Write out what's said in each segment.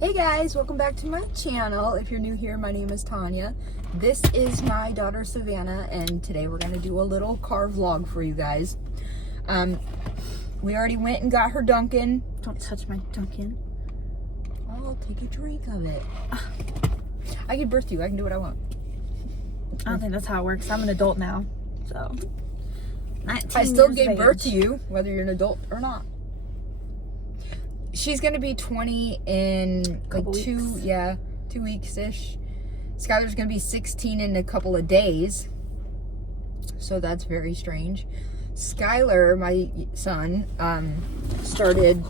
Hey guys, welcome back to my channel. If you're new here, my name is Tanya. This is my daughter Savannah, and today we're going to do a little car vlog for you guys. We already went and got her Dunkin'. Don't touch my Dunkin'. I'll take a drink of it. I give birth to you. I can do what I want. I don't think that's how it works. I'm an adult now, so 19 I still years gave of birth age. to you, whether you're an adult or not. She's going to be 20 in Couple like weeks. 2 weeks-ish. Skylar's going to be 16 in a couple of days. So that's very strange. Skylar, my son, started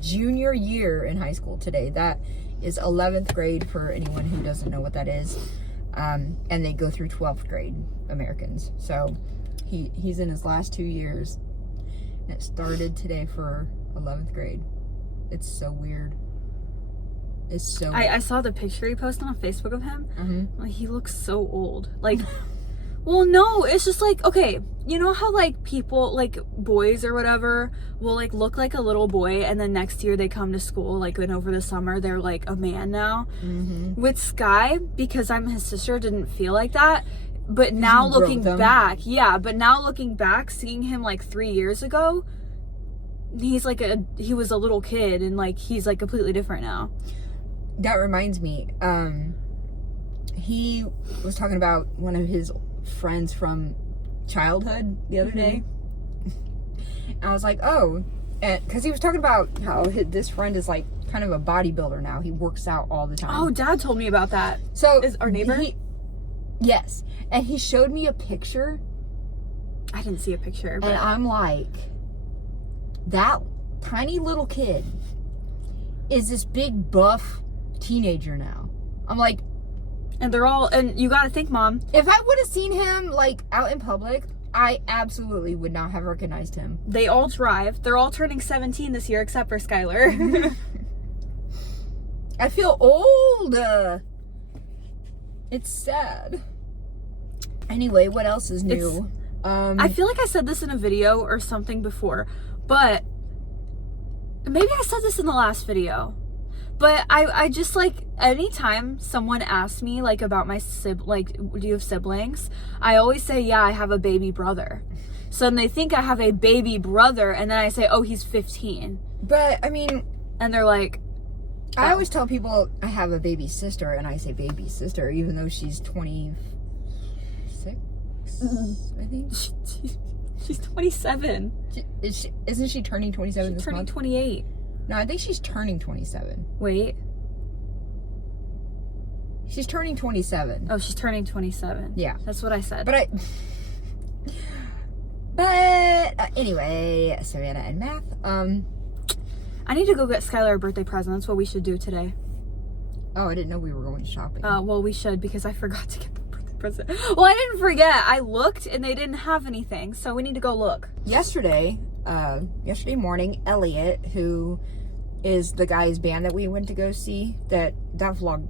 junior year in high school today. That is 11th grade for anyone who doesn't know what that is. And they go through 12th grade, Americans. So he's in his last 2 years. And it started today for 11th grade. It's so weird. It's so weird. I saw the picture he posted on Facebook of him. Mm-hmm. Like, he looks so old. Like, well, no, it's just like, okay, you know how like people, like boys or whatever, will like look like a little boy, and then next year they come to school, like, and over the summer they're like a man now. Mm-hmm. With Sky, because I'm his sister, didn't feel like that. But now looking back, seeing him like 3 years ago, he was a little kid, and like he's like completely different now. That reminds me, he was talking about one of his friends from childhood the other day. And I was like, oh, because he was talking about how this friend is like kind of a bodybuilder now. He works out all the time. Oh, Dad told me about that. So is our neighbor? Yes. And he showed me a picture. I didn't see a picture. But And I'm like, that tiny little kid is this big buff teenager now. I'm like, and you gotta think, Mom. if I would have seen him like out in public, I absolutely would not have recognized him. They all drive. They're all turning 17 this year, except for Skylar. I feel old. It's sad. Anyway, what else is new? I feel like I said this in a video or something before, but maybe I said this in the last video. But I just, like, anytime someone asks me, like, about my do you have siblings? I always say, yeah, I have a baby brother. So then they think I have a baby brother, and then I say, oh, he's 15. But, I mean... And they're like... Oh. I always tell people I have a baby sister, and I say baby sister, even though she's 26, I think. She's 27. Isn't she turning 27 She's this turning month? 28. No, I think she's turning 27. Wait. She's turning 27. Oh, she's turning 27. Yeah. That's what I said. But anyway, Savannah and math. I need to go get Skylar a birthday present. That's what we should do today. Oh, I didn't know we were going shopping. Well, we should, because I forgot to get the birthday present. Well, I didn't forget. I looked and they didn't have anything, so we need to go look. Yesterday morning, Elliot, who is the guy's band that we went to go see, that vlog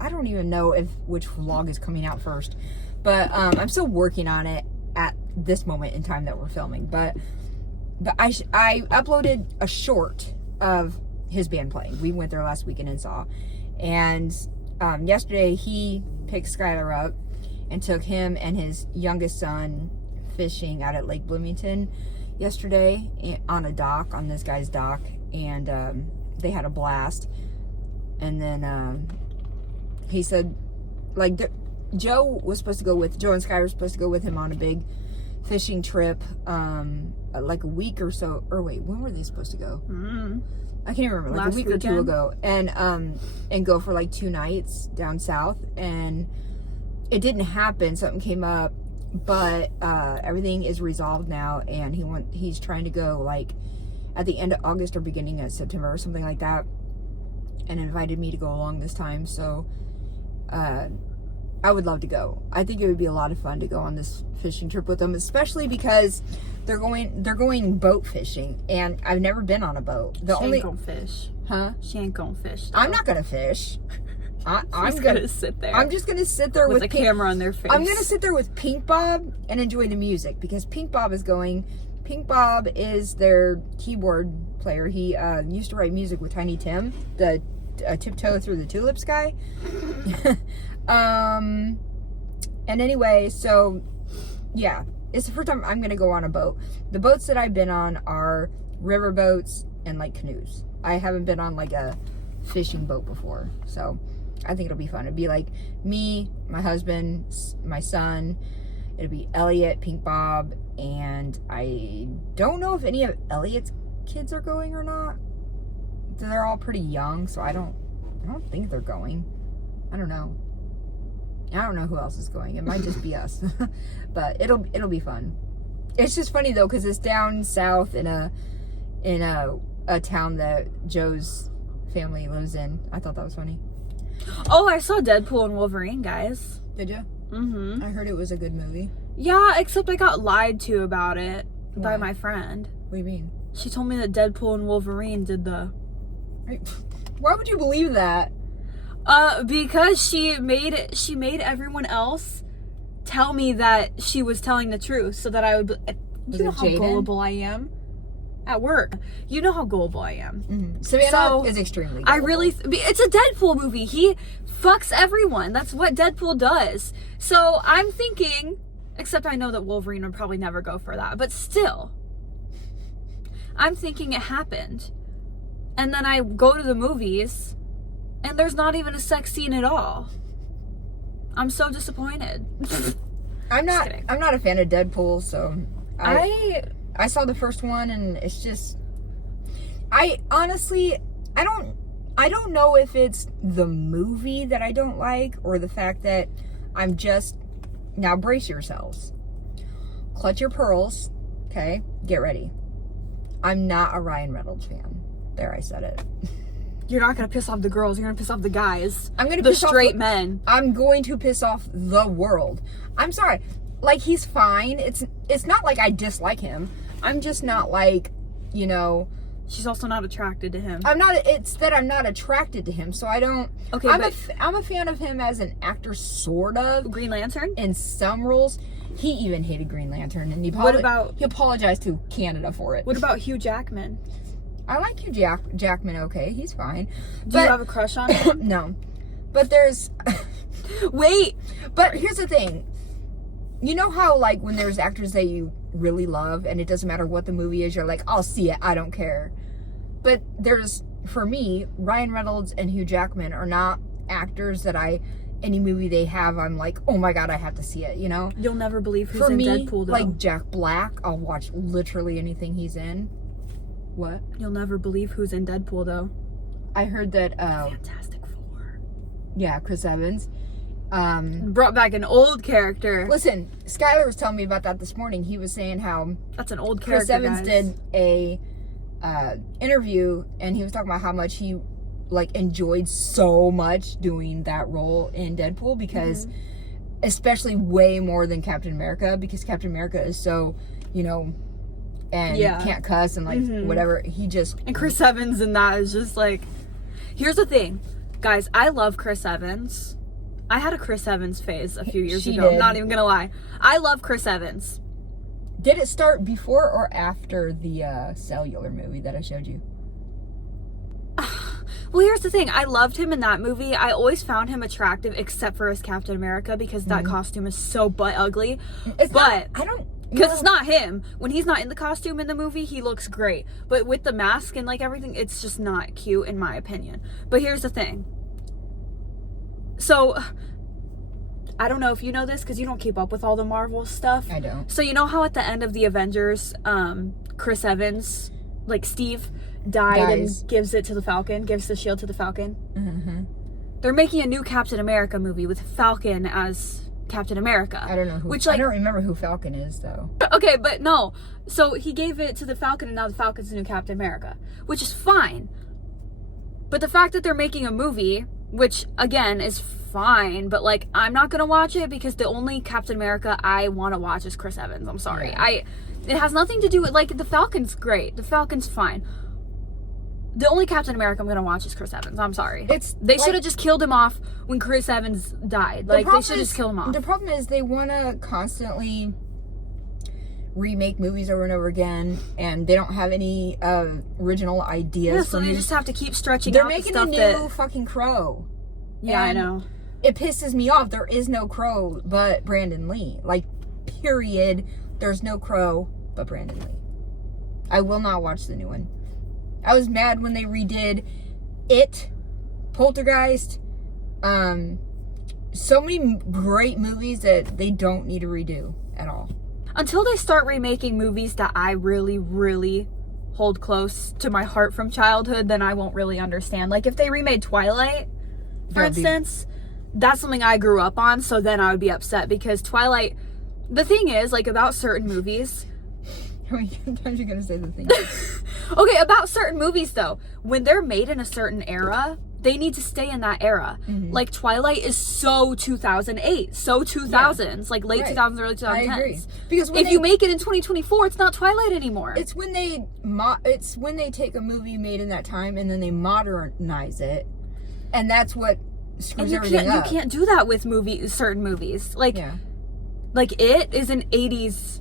I don't even know which vlog is coming out first, but I'm still working on it at this moment in time that we're filming, but I uploaded a short of his band playing. We went there last weekend and saw, and yesterday he picked Skylar up and took him and his youngest son fishing out at Lake Bloomington yesterday on a dock, on this guy's dock, and they had a blast. And then he said, like, Joe and Sky were supposed to go with him on a big fishing trip like a week or so, or wait, when were they supposed to go? I can't even remember, like Last a week weekend? or two ago, and go for like 2 nights down south, and it didn't happen. Something came up, but everything is resolved now, and he's trying to go like at the end of August or beginning of September or something like that, and invited me to go along this time. So I would love to go. I think it would be a lot of fun to go on this fishing trip with them, especially because they're going boat fishing, and I've never been on a boat. She ain't gonna fish. Huh? She ain't gonna fish. Though. I'm not gonna fish. I'm gonna sit there. I'm just gonna sit there with a camera on their face. I'm gonna sit there with Pink Bob and enjoy the music, because Pink Bob is going. Pink Bob is their keyboard player. He used to write music with Tiny Tim, the a tiptoe through the tulips guy. And anyway, so yeah, it's the first time I'm gonna go on a boat. The boats that I've been on are river boats and like canoes. I haven't been on like a fishing boat before, so I think it'll be fun. It'd be like me, my husband, my son. It'll be Elliot, Pink Bob, and I don't know if any of Elliot's kids are going or not. They're all pretty young, so I don't think they're going. I don't know who else is going. It might just be us. But it'll be fun. It's just funny though, because it's down south in a town that Joe's family lives in. I thought that was funny. Oh, I saw Deadpool and Wolverine, guys. Did you? Mm-hmm. I heard it was a good movie. Yeah, except I got lied to about it by Why? my friend. What do you mean? She told me that Deadpool and Wolverine did the... Why would you believe that? Because she made everyone else tell me that she was telling the truth, so that I would... You know how gullible I am. At work. You know how gullible I am. Mm-hmm. Savannah is extremely gullible. It's a Deadpool movie. He fucks everyone. That's what Deadpool does. So I'm thinking, except I know that Wolverine would probably never go for that, but still, I'm thinking it happened. And then I go to the movies, and there's not even a sex scene at all. I'm so disappointed. I'm not a fan of Deadpool, so I saw the first one, and it's just, I honestly, I don't know if it's the movie that I don't like, or the fact that I'm just, now brace yourselves. Clutch your pearls, okay? Get ready. I'm not a Ryan Reynolds fan. There, I said it. You're not gonna piss off the girls, you're gonna piss off the guys. I'm gonna piss off the straight men. I'm going to piss off the world. I'm sorry. Like, he's fine. It's not like I dislike him. I'm just not like, you know... She's also not attracted to him. It's that I'm not attracted to him, so I don't... Okay, I'm a fan of him as an actor, sort of. Green Lantern? In some roles. He even hated Green Lantern, and he apologized to Canada for it. What about Hugh Jackman? I like Hugh Jackman, okay. He's fine. Do you have a crush on him? No. But there's... Wait! But here's the thing. You know how, like, when there's actors that you really love, and it doesn't matter what the movie is, you're like, I'll see it, I don't care. But there's, for me, Ryan Reynolds and Hugh Jackman are not actors that any movie they have, I'm like, oh my god, I have to see it, you know? You'll never believe who's in Deadpool, though. Like Jack Black, I'll watch literally anything he's in. What? You'll never believe who's in Deadpool, though. I heard that, Fantastic Four. Yeah, Chris Evans. Brought back an old character. Listen, Skylar was telling me about that this morning. He was saying how that's an old character. Chris Evans guys. did a interview, and he was talking about how much he like enjoyed so much doing that role in Deadpool, because especially way more than Captain America, because Captain America is so, you know, and can't cuss and like whatever. And Chris Evans in that is just like, here's the thing, guys. I love Chris Evans. I had a Chris Evans phase a few years ago. I'm not even gonna lie. I love Chris Evans. Did it start before or after the Cellular movie that I showed you? Well, here's the thing. I loved him in that movie. I always found him attractive, except for his Captain America, because that costume is so butt ugly. Because it's not him. When he's not in the costume in the movie, he looks great. But with the mask and like everything, it's just not cute in my opinion. But here's the thing. So, I don't know if you know this, because you don't keep up with all the Marvel stuff. I don't. So, you know how at the end of the Avengers, Chris Evans, like Steve, died and gives it to the Falcon, gives the shield to the Falcon? Mm-hmm. They're making a new Captain America movie with Falcon as Captain America. I don't know who. I don't remember who Falcon is, though. Okay, but no. So, he gave it to the Falcon, and now the Falcon's the new Captain America, which is fine. But the fact that they're making a movie, which again is fine, but like I'm not gonna watch it, because the only Captain America I want to watch is Chris Evans. I'm sorry. Yeah. It has nothing to do with, like, the Falcon's great. The Falcon's fine. The only Captain America I'm gonna watch is Chris Evans. I'm sorry. They should have just killed him off when Chris Evans died. Like, they should just kill him off. The problem is they want to constantly remake movies over and over again, and they don't have any original ideas. Yeah, so they just have to keep stretching They're out making the a stuff new fucking Crow. Yeah, And I know. It pisses me off. There is no Crow but Brandon Lee. Like, period. There's no Crow but Brandon Lee. I will not watch the new one. I was mad when they redid It, Poltergeist, so many great movies that they don't need to redo at all. Until they start remaking movies that I really, really hold close to my heart from childhood, then I won't really understand. Like, if they remade Twilight, for instance, that's something I grew up on, so then I would be upset, because Twilight, the thing is, like, about certain movies... How many times are you gonna say the thing? Okay, about certain movies, though, when they're made in a certain era, they need to stay in that era. Mm-hmm. Like, Twilight is so 2008, so 2000s, like late 2000s, early 2010s. I agree. Because if you make it in 2024, it's not Twilight anymore. It's when they take a movie made in that time and then they modernize it, and that's what screws everything up. You can't do that with certain movies. Like, like It is an 80s,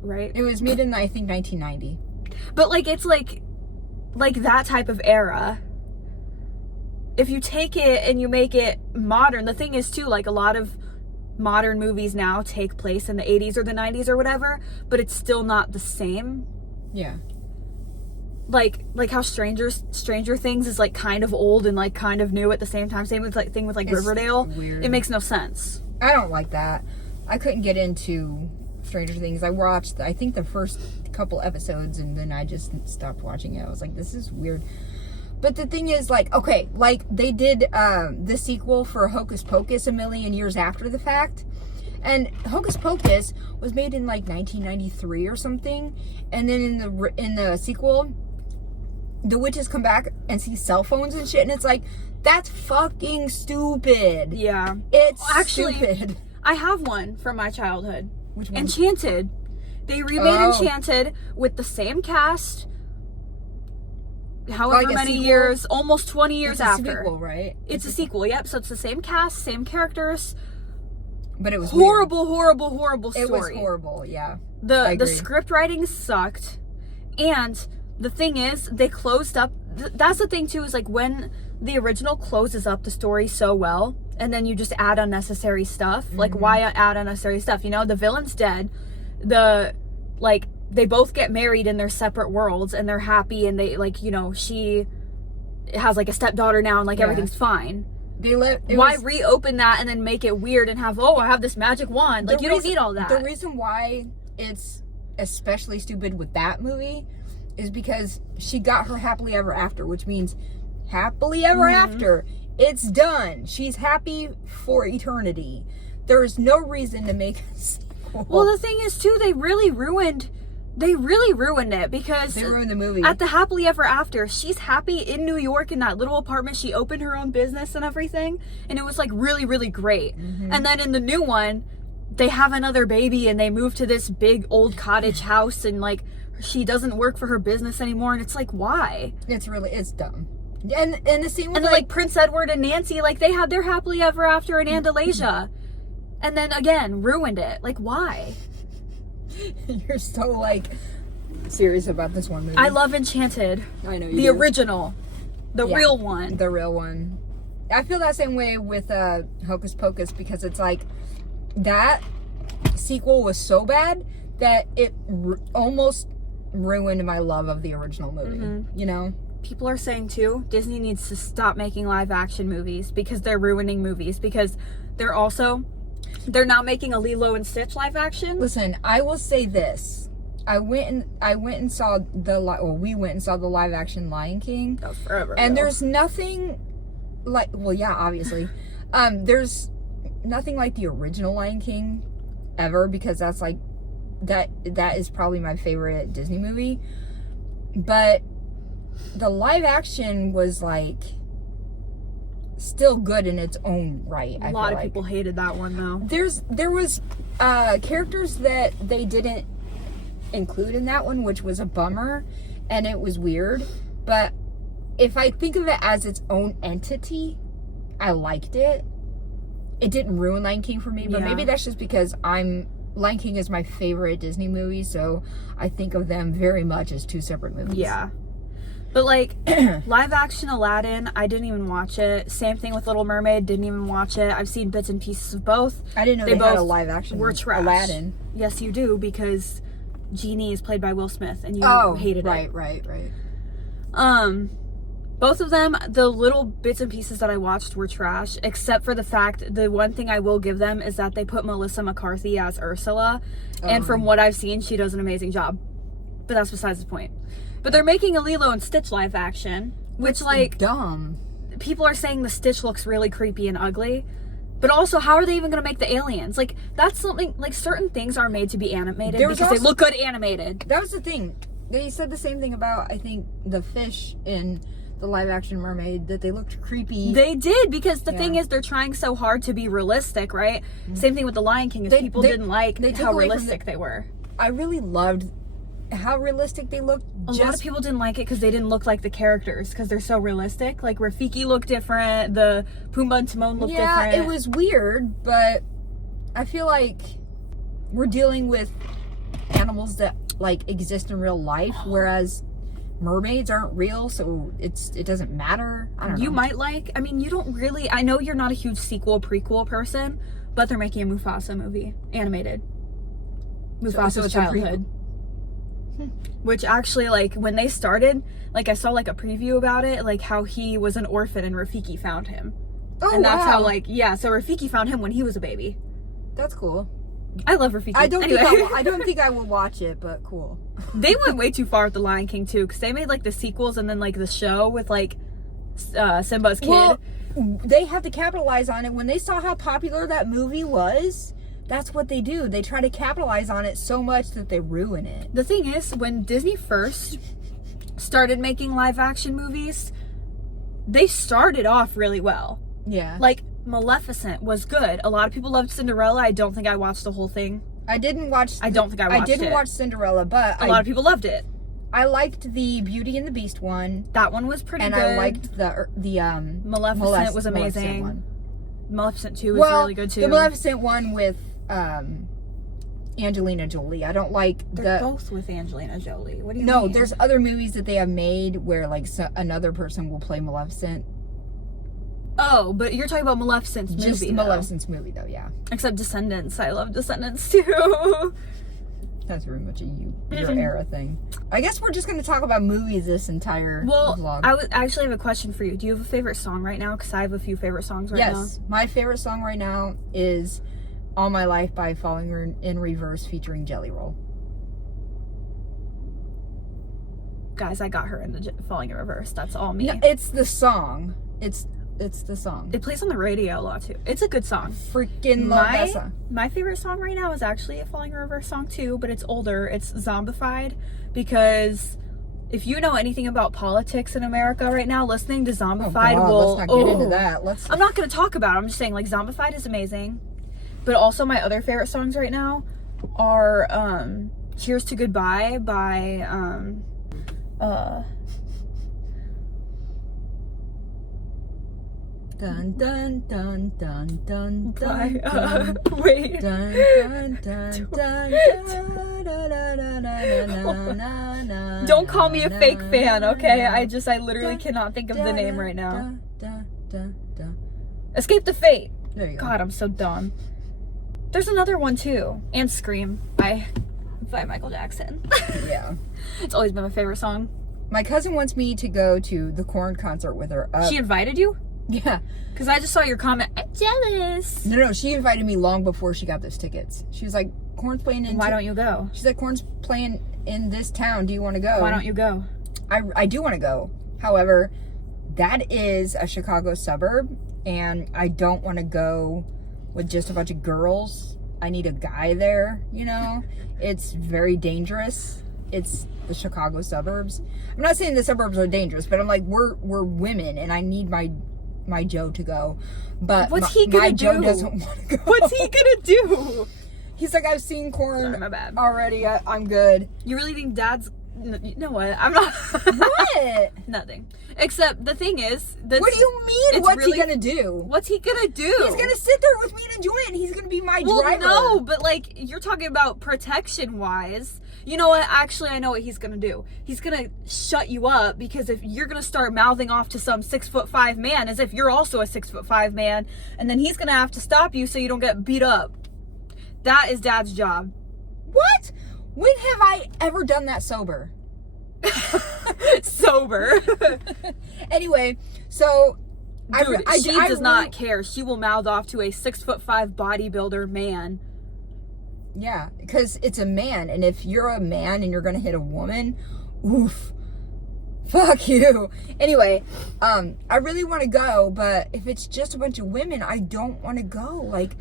right? It was made in, I think, 1990. But like, it's like that type of era. If you take it and you make it modern, the thing is too, like, a lot of modern movies now take place in the 80s or the 90s or whatever, but it's still not the same. Yeah. Like how Stranger Things is, like, kind of old and, like, kind of new at the same time. Same with, like, thing with, like, Riverdale. Weird. It makes no sense. I don't like that. I couldn't get into Stranger Things. I watched, I think, the first couple episodes, and then I just stopped watching it. I was like, this is weird. But the thing is, like, okay, like, they did the sequel for Hocus Pocus a million years after the fact. And Hocus Pocus was made in, like, 1993 or something. And then in the sequel, the witches come back and see cell phones and shit. And it's like, that's fucking stupid. Yeah. It's actually stupid. I have one from my childhood. Which one? Enchanted. They remade Enchanted with the same cast, however many years, almost 20 years after. It's a sequel, right? It's a sequel, yep. So it's the same cast, same characters. But it was horrible story. It was horrible, yeah. The script writing sucked. And the thing is, they closed up. That's the thing, too, is, like, when the original closes up the story so well, and then you just add unnecessary stuff. Mm-hmm. Like, why add unnecessary stuff? You know, the villain's dead. They both get married in their separate worlds, and they're happy, and they, like, you know, she has, like, a stepdaughter now, and, like, everything's fine. Why reopen that and then make it weird and have, I have this magic wand? Like, you don't need all that. The reason why it's especially stupid with that movie is because she got her happily ever after, which means happily ever after. It's done. She's happy for eternity. There is no reason to make a sequel. Well, the thing is, too, they really ruined it, because they ruined the movie. At the happily ever after, she's happy in New York in that little apartment. She opened her own business and everything, and it was, like, really, really great. Mm-hmm. And then in the new one, they have another baby, and they move to this big old cottage house, and, like, she doesn't work for her business anymore, and it's like, why? It's dumb. And the same with, like, Prince Edward and Nancy, like, they had their happily ever after in Andalasia, and then again ruined it. Like, why? You're so, like, serious about this one movie. I love Enchanted. I know you the do. Original, the real one. The real one. I feel that same way with Hocus Pocus, because it's like that sequel was so bad that it almost ruined my love of the original movie. Mm-hmm. You know. People are saying, too, Disney needs to stop making live-action movies because they're ruining movies, because they're not making a Lilo and Stitch live-action. Listen, I will say this. We went and saw the live-action Lion King. That was forever and ago. There's nothing like, well, yeah, obviously. There's nothing like the original Lion King ever, because that's, like, that is probably my favorite Disney movie. But the live action was, like, still good in its own right. A lot of people hated that one, though. There was characters that they didn't include in that one, which was a bummer, and it was weird. But if I think of it as its own entity, I liked it. It didn't ruin Lion King for me, but maybe that's just because I'm Lion King is my favorite Disney movie, so I think of them very much as two separate movies. Yeah. But like live action Aladdin, I didn't even watch it. Same thing with Little Mermaid, didn't even watch it. I've seen bits and pieces of both. I didn't know they had a live action Aladdin. Yes, you do, because Genie is played by Will Smith, and you hated it. Right. Both of them, the little bits and pieces that I watched were trash, except for the fact, the one thing I will give them is that they put Melissa McCarthy as Ursula, and from what I've seen, she does an amazing job. But that's besides the point. But they're making a Lilo and Stitch live action, which like dumb. People are saying the Stitch looks really creepy and ugly. But also, how are they even going to make the aliens? Like, that's something, like, certain things are made to be animated because they look good animated. That was the thing. They said the same thing about, I think, the fish in the live-action Mermaid, that they looked creepy. They did, because the thing is, they're trying so hard to be realistic, right? Same thing with the Lion King, is people didn't like how realistic they were. I really loved how realistic they looked. A lot of people didn't like it because they didn't look like the characters, because they're so realistic. Like, Rafiki looked different, the Pumbaa and Timon looked different. Yeah, it was weird, but I feel like we're dealing with animals that, like, exist in real life, whereas mermaids aren't real, so it doesn't matter. I don't know. You might like, I mean, you don't really, I know you're not a huge prequel person, but they're making a Mufasa movie, animated. Mufasa's childhood. Which actually, like, when they started, like, I saw, like, a preview about it, like, how he was an orphan and Rafiki found him. Oh, and that's how, like, yeah, so Rafiki found him when he was a baby. That's cool. I love Rafiki. I don't think I will watch it, but cool. They went way too far with The Lion King, too, because they made, like, the sequels and then, like, the show with, like, Simba's kid. Well, they have to capitalize on it. When they saw how popular that movie was, that's what they do. They try to capitalize on it so much that they ruin it. The thing is, when Disney first started making live action movies, they started off really well. Yeah. Like, Maleficent was good. A lot of people loved Cinderella. I don't think I watched the whole thing. I didn't watch Cinderella, but a lot of people loved it. I liked the Beauty and the Beast one. That one was pretty good. And I liked the Maleficent was amazing. Maleficent 2 was really good too. The Maleficent one with Angelina Jolie. I don't like They're both with Angelina Jolie. What do you mean? No, there's other movies that they have made where, like, another person will play Maleficent. Oh, but you're talking about Maleficent's movie. Just Maleficent's movie, though, yeah. Except Descendants. I love Descendants too. That's very much a your era thing. I guess we're just going to talk about movies this entire vlog. I would actually have a question for you. Do you have a favorite song right now? Because I have a few favorite songs right now. Yes, my favorite song right now is All My Life by Falling in Reverse featuring Jelly Roll. Guys, I got her into Falling in Reverse. That's all me. No, it's the song. It's the song. It plays on the radio a lot too. It's a good song. Freaking love that song. My favorite song right now is actually a Falling in Reverse song too, but it's older. It's Zombified, because if you know anything about politics in America right now, listening to Zombified let's not get into that. I'm not going to talk about it. I'm just saying, like, Zombified is amazing. But also my other favorite songs right now are Cheers to Goodbye by Dun dun dun dun dun dun dun. Wait. Dun dun dun dun dun. Don't call me a fake fan, okay? I literally cannot think of the name right now. Escape the Fate. There you go. God, I'm so dumb. There's another one too. And Scream by Michael Jackson. Yeah. It's always been my favorite song. My cousin wants me to go to the Korn concert with her. She invited you? Yeah. Because I just saw your comment. I'm jealous. No, she invited me long before she got those tickets. She was like, Korn's playing in... Why don't you go? She's like, Korn's playing in this town. Do you want to go? Why don't you go? I do want to go. However, that is a Chicago suburb, and I don't want to go with just a bunch of girls. I need a guy there, you know? It's very dangerous. It's the Chicago suburbs. I'm not saying the suburbs are dangerous, but I'm like, we're women, and I need my Joe to go. But what's he gonna do? Joe doesn't want to go. What's he gonna do? He's like, I've seen Korn Sorry, my bad. already. I'm good. You really think Dad's You know what? I'm not. What? Nothing. Except the thing is, What do you mean? What's he gonna do? What's he gonna do? He's gonna sit there with me and enjoy it, and he's gonna be my driver. No, but like you're talking about protection wise. You know what? Actually, I know what he's gonna do. He's gonna shut you up because if you're gonna start mouthing off to some 6'5" man as if you're also a 6'5" man, and then he's gonna have to stop you so you don't get beat up. That is Dad's job. What? When have I ever done that sober? Sober. Anyway, so Dude, she does not care. She will mouth off to a 6'5" bodybuilder man. Yeah, because it's a man, and if you're a man and you're gonna hit a woman, oof, fuck you. Anyway, I really want to go, but if it's just a bunch of women, I don't want to go. Like,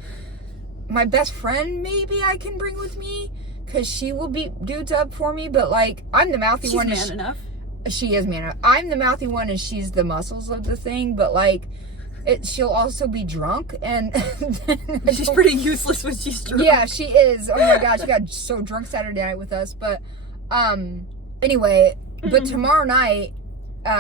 my best friend, maybe I can bring with me, because she will beat dudes up for me, but like, I'm the mouthy one. She's man enough. She is man enough. I'm the mouthy one, and she's the muscles of the thing, but like, she'll also be drunk, and she's pretty useless when she's drunk. Yeah, she is. Oh my god, she got so drunk Saturday night with us. But anyway, but tomorrow night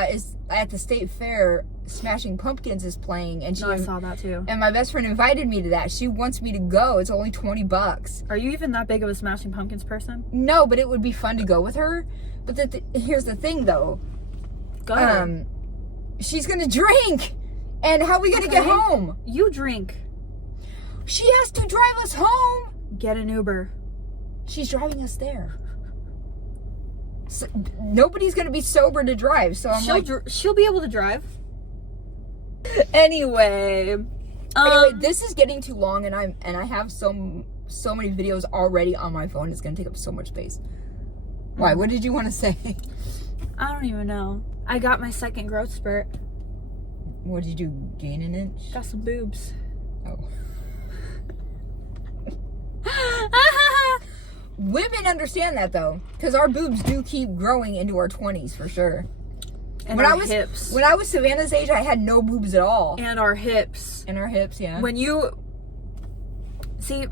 is at the state fair. Smashing Pumpkins is playing, and I saw that too. And my best friend invited me to that. She wants me to go. It's only $20. Are you even that big of a Smashing Pumpkins person? No, but it would be fun to go with her. But here's the thing, though. Go. She's gonna drink. And how are we gonna get home? You drink. She has to drive us home. Get an Uber. She's driving us there. So, nobody's gonna be sober to drive, so she'll be able to drive. Anyway, this is getting too long, and I have so many videos already on my phone. It's gonna take up so much space. Why? What did you want to say? I don't even know. I got my second growth spurt. What did you do? Gain an inch? Got some boobs. Oh. Women understand that though, because our boobs do keep growing into our 20s for sure. And our hips. When I was Savannah's age, I had no boobs at all. And our hips. And our hips, yeah. When you see,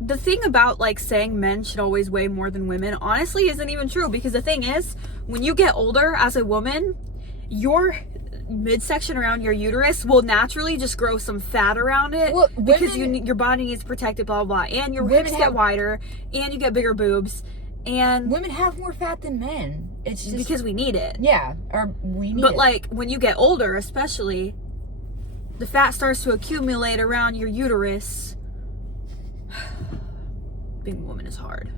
the thing about like saying men should always weigh more than women honestly isn't even true, because the thing is, when you get older as a woman, your midsection around your uterus will naturally just grow some fat around it, because your body needs protected, blah blah blah, and your hips get wider, and you get bigger boobs, and women have more fat than men. It's just because we need it. Yeah, or we need it. But like when you get older, especially, the fat starts to accumulate around your uterus. Being a woman is hard.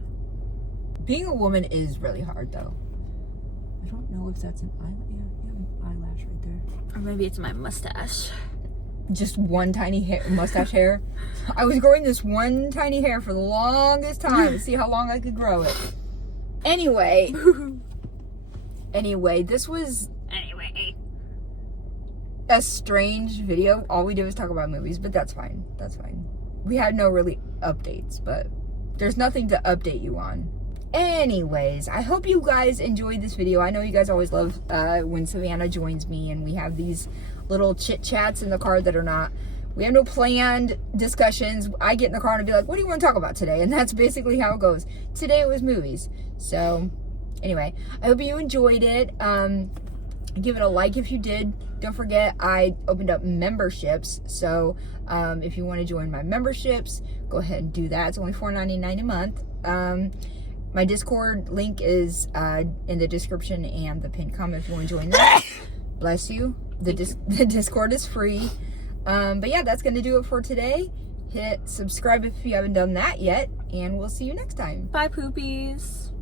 Being a woman is really hard, though. I don't know if that's an eyelash. Yeah, you have an eyelash right there. Or maybe it's my mustache. Just one tiny mustache hair. I was growing this one tiny hair for the longest time to see how long I could grow it. Anyway, this was a strange video. All we did was talk about movies, but that's fine. That's fine. We had no really updates, but there's nothing to update you on. Anyways, I hope you guys enjoyed this video. I know you guys always love when Savannah joins me and we have these little chit chats in the car that are not, we have no planned discussions. I get in the car and be like, what do you want to talk about today? And that's basically how it goes. Today it was movies. So anyway, I hope you enjoyed it. Give it a like if you did. Don't forget, I opened up memberships. So if you want to join my memberships, go ahead and do that. It's only $4.99 a month. My Discord link is in the description and the pinned comment if you want to join that. Bless you. The Discord is free. But yeah, that's going to do it for today. Hit subscribe if you haven't done that yet. And we'll see you next time. Bye, poopies.